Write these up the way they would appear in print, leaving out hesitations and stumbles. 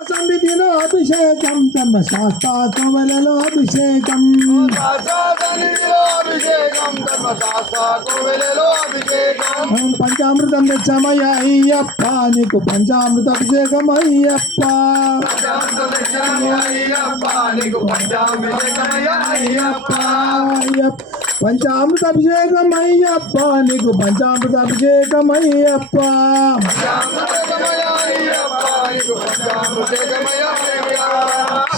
సన్నిధిలో అభిషేకం ధర్మశాస్త్ర కోవెలలో అభిషేకం పంచామృతం తెచ్చామయ్య అయ్యప్ప నీకు పంచామృత అభిషేకం అయ్యప్ప పంచామృత అభిషేకం అయ్యప్ప నీకు పంచామృత అభిషేకం అయ్యప్ప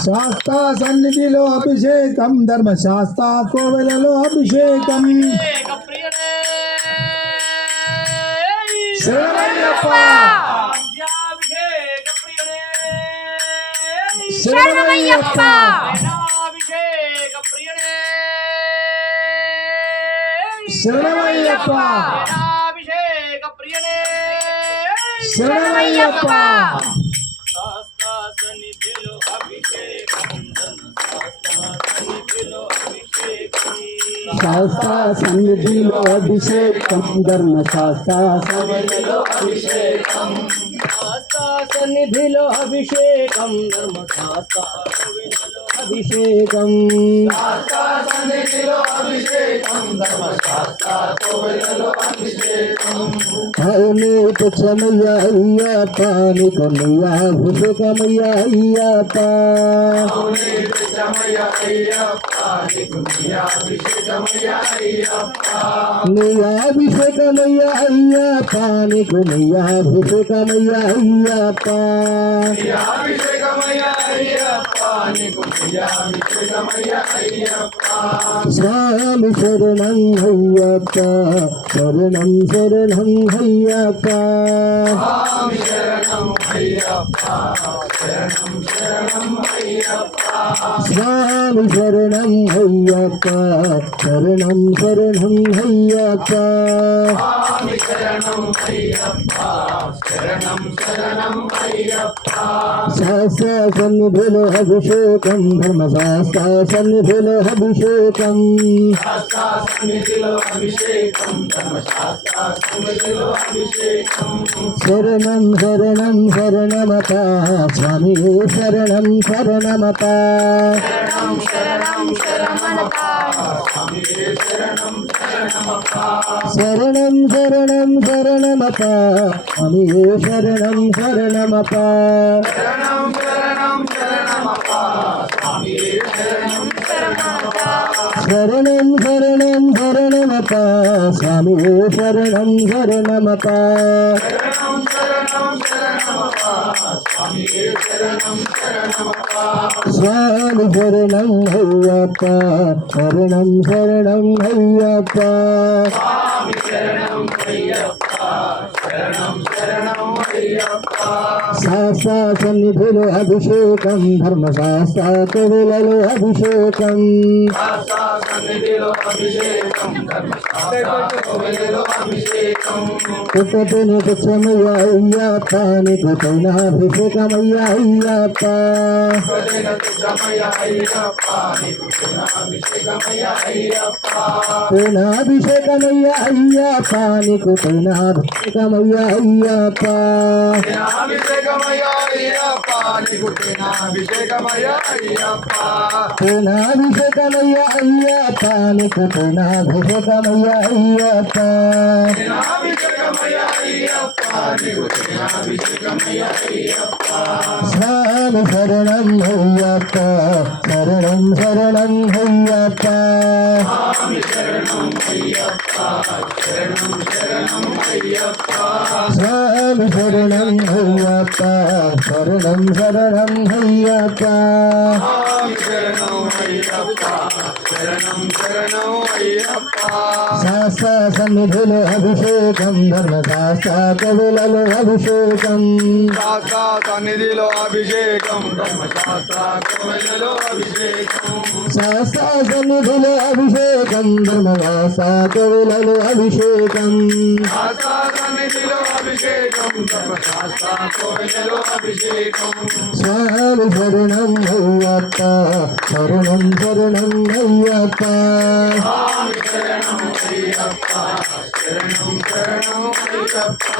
శాస్త్ర సన్నిధిలో అభిషేకం ధర్మశాస్త్ర కోవెలలో అభిషేకం శరణయ్యప్ప శరణయ్యప్ప శరణయ్యప్ప శరణయ్యప్ప శాస్త్ర సన్నిధిలో అభిషేకం ధర్మశాస్త్ర సన్నిధిలో అభిషేకం సన్నిధిలో అభిషేకం ధర్మశాస్త్ర అభిషేకం సన్నిధిలో అభిషేకం ధర్మశాస్త్ర అభిషేకం తెచ్చమయ్యా అయ్యప్ప నీకు అభిషేకమయ్యా అయ్యప్ప నీ అభిషేకమయ్యా అయ్యప్ప నీకు అభిషేకమయ్యా అయ్యప్ప స్వామి శరణం అయ్యప్ప శరణం శరణం అయ్యప్ప స్వామి శరణం అయ్యప్ప శరణం శరణం అయ్యప్ప శాస్త్ర సన్నిధిలో అభిషేకం ధర్మశాస్త్ర సన్నిధిలో అభిషేకం శరణం శరణం శరణమత స్వామి శరణం శరణమత శరణం శరణం శరణమత స్వామి శరణం శరణమత శరణం శరణం శరణమత స్వామి శరణం శరణమత స్వామి శరణం అయ్యప్ప శరణం శరణం అయ్యప్ప శాస్త్ర సన్నిధిలో అభిషేకం ధర్మశాస్త్ర కోవెలలో అభిషేకం పుట్టని తెచ్చమయ్యా అయ్యప్ప నీకు అభిషేకమయ్యా అయ్యప్ప అభిషేకమయ్యా అయ్యప్ప నీకు అభిషేకమయ్యా అయ్యప్ప అభిషేకమయ్యా అయ్యప్ప నీకు అభిషేకమయ్యా అయ్యప్ప అభిషేకమయ్యా అయ్యప్ప నీకు అభిషేకమయ్యా అయ్యప్ప స్వామి శరణం అయ్యప్ప శరణం శరణం అయ్యప్ప స్వామి శరణం అయ్యప్ప శరణం శరణం అయ్యప్ప శాస్త్ర సన్నిధిలో అభిషేకం ధర్మశాస్త్ర కోవెలలో అభిషేకం సన్నిధిలో అభిషేకం ధర్మశాస్త్ర కోవెలలో అభిషేకం శాస్త్ర సన్నిధిలో అభిషేకం ధర్మశాస్త్ర కోవెలలో అభిషేకం సన్నిధిలో అభిషేకం ధర్మశాస్త్ర కోవెలలో అభిషేకం స్వామి శరణం అయ్యప్ప శరణం శరణం అయ్యప్ప శరణం అయ్యప్ప శరణం శరణం అయ్యప్ప